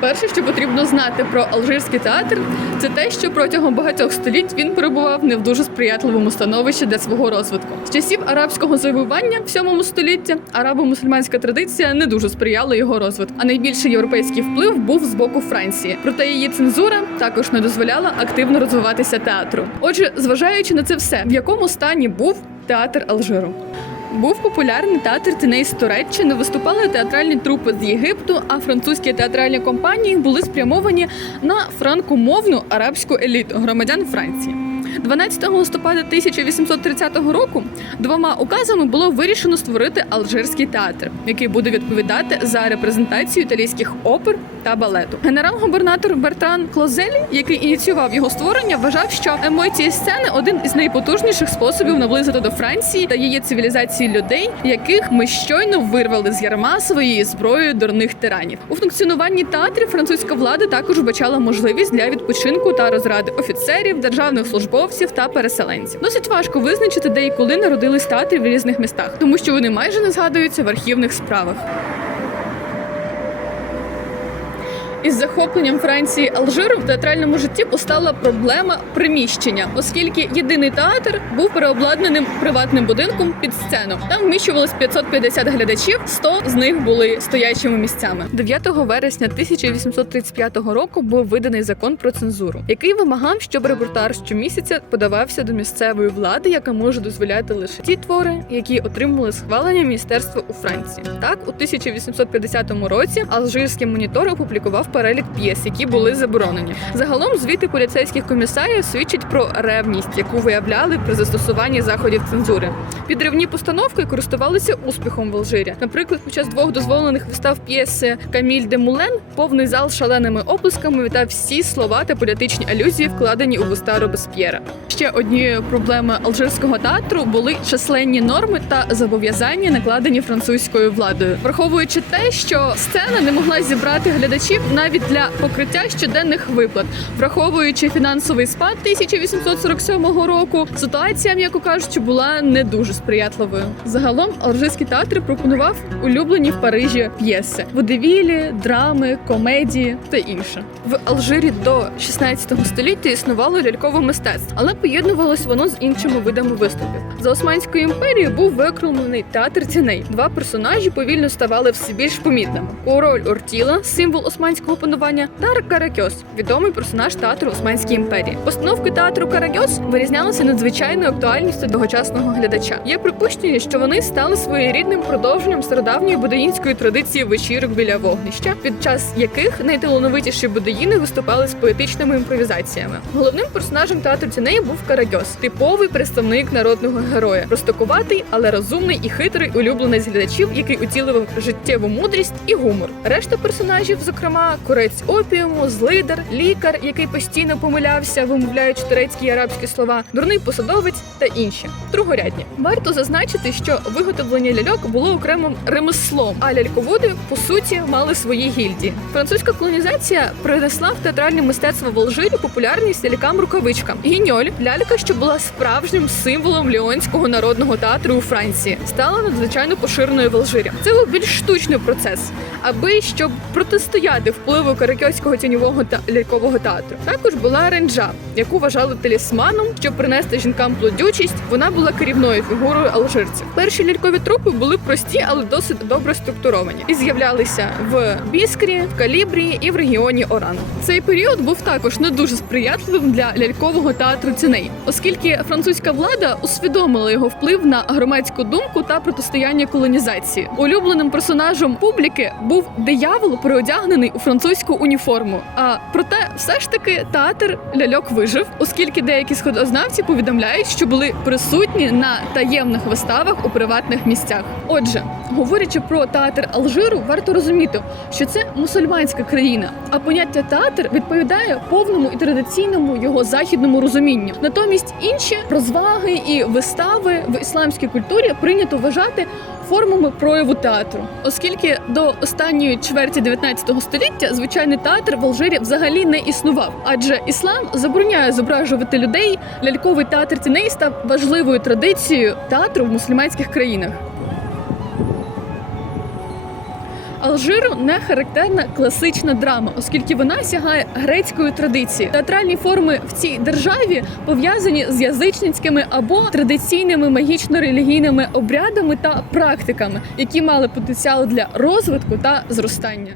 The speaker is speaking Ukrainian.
Перше, що потрібно знати про алжирський театр, це те, що протягом багатьох століть він перебував не в дуже сприятливому становищі для свого розвитку. З часів арабського завоювання в 7 столітті арабо-мусульманська традиція не дуже сприяла його розвитку. А найбільший європейський вплив був з боку Франції. Проте її цензура також не дозволяла активно розвиватися театру. Отже, зважаючи на це все, в якому стані був театр Алжиру. Був популярний театр тіней з Туреччини, виступали театральні трупи з Єгипту, а французькі театральні компанії були спрямовані на франкомовну арабську еліту громадян Франції. 12 листопада 1830 року двома указами було вирішено створити Алжирський театр, який буде відповідати за репрезентацію італійських опер та балету. Генерал-губернатор Бертран Клозелі, який ініціював його створення, вважав, що емоції сцени один із найпотужніших способів наблизити до Франції та її цивілізації людей, яких ми щойно вирвали з ярма своєю зброєю дурних тиранів. У функціонуванні театрів французька влада також вбачала можливість для відпочинку та розради офіцерів, державних службовців та переселенців. Досить важко визначити, де і коли народились театри в різних містах, тому що вони майже не згадуються в архівних справах. Із захопленням Франції Алжиру в театральному житті постала проблема приміщення, оскільки єдиний театр був переобладнаним приватним будинком під сцену. Там вміщувалось 550 глядачів, 100 з них були стоячими місцями. 9 вересня 1835 року був виданий закон про цензуру, який вимагав, щоб репортаж щомісяця подавався до місцевої влади, яка може дозволяти лише ті твори, які отримали схвалення міністерства у Франції. Так, у 1850 році алжирський монітор опублікував перелік п'єс, які були заборонені. Загалом звіти поліцейських комісарів свідчать про ревність, яку виявляли при застосуванні заходів цензури. Підривні постановки користувалися успіхом в Алжирі. Наприклад, під час двох дозволених вистав п'єси Каміль де Мулен повний зал шаленими оплесками вітав всі слова та політичні алюзії, вкладені у вуста Робесп'єра. Ще однією проблемою алжирського театру були численні норми та зобов'язання, накладені французькою владою, враховуючи те, що сцена не могла зібрати глядачів навіть для покриття щоденних виплат, враховуючи фінансовий спад 1847 року, ситуація, м'яко кажучи, була не дуже сприятливою. Загалом алжирський театр пропонував улюблені в Парижі п'єси: водевілі, драми, комедії та інше. В Алжирі до 16 століття існувало лялькове мистецтво, але поєднувалось воно з іншими видами виступів. За Османською імперією був викремлений театр тіней. Два персонажі повільно ставали все більш помітними: король Ортіла, символ османського панування, та Каракьос, відомий персонаж театру Османської імперії. Постановки театру Каракьос вирізнялися надзвичайною актуальністю тогочасного глядача. Є припущення, що вони стали своєрідним продовженням стародавньої будеїнської традиції вечірок біля вогнища, під час яких найталановитіші будеїни виступали з поетичними імпровізаціями. Головним персонажем театру тіней був Карагьос, типовий представник народного героя, простокуватий, але розумний і хитрий улюбленець глядачів, який утілював життєву мудрість і гумор. Решта персонажів, зокрема, курець опіуму, злидар, лікар, який постійно помилявся, вимовляючи турецькі і арабські слова, дурний посадовець та інші. Другорядні. Варто зазначити, що виготовлення ляльок було окремим ремеслом, а ляльководи по суті мали свої гільдії. Французька колонізація принесла в театральне мистецтво в Алжирі популярність лялькам рукавичкам. Гіньоль, лялька, що була справжнім символом ліонського народного театру у Франції, стала надзвичайно поширеною в Алжирі. Це був більш штучний процес, аби щоб протистояти впливу каракьоського тіньового та лялькового театру. Також була ренджа, яку вважали талісманом, щоб принести жінкам плодючість. Вона була керівною фігурою алжирців. Перші лялькові трупи були прості, але досить добре структуровані і з'являлися в Біскрі, в Калібрії і в регіоні Оран. Цей період був також не дуже сприятливим для лялькового театру ціней, оскільки французька влада усвідомила його вплив на громадську думку та протистояння колонізації. Улюбленим персонажем публіки був диявол, переодягнений у французьку уніформу. А проте, все ж таки, театр ляльок вижив, оскільки деякі сходознавці повідомляють, що були присутні на таємних виставах у приватних місцях. Отже, говорячи про театр Алжиру, варто розуміти, що це мусульманська країна, а поняття театр відповідає повному і традиційному його західному розумінню. Натомість інші розваги і вистави в ісламській культурі прийнято вважати формами прояву театру, оскільки до останньої чверті 19 століття звичайний театр в Алжирі взагалі не існував, адже іслам забороняє зображувати людей. Ляльковий театр тіней став важливою традицією театру в мусульманських країнах. Алжиру не характерна класична драма, оскільки вона сягає грецької традиції. Театральні форми в цій державі пов'язані з язичницькими або традиційними магічно-релігійними обрядами та практиками, які мали потенціал для розвитку та зростання.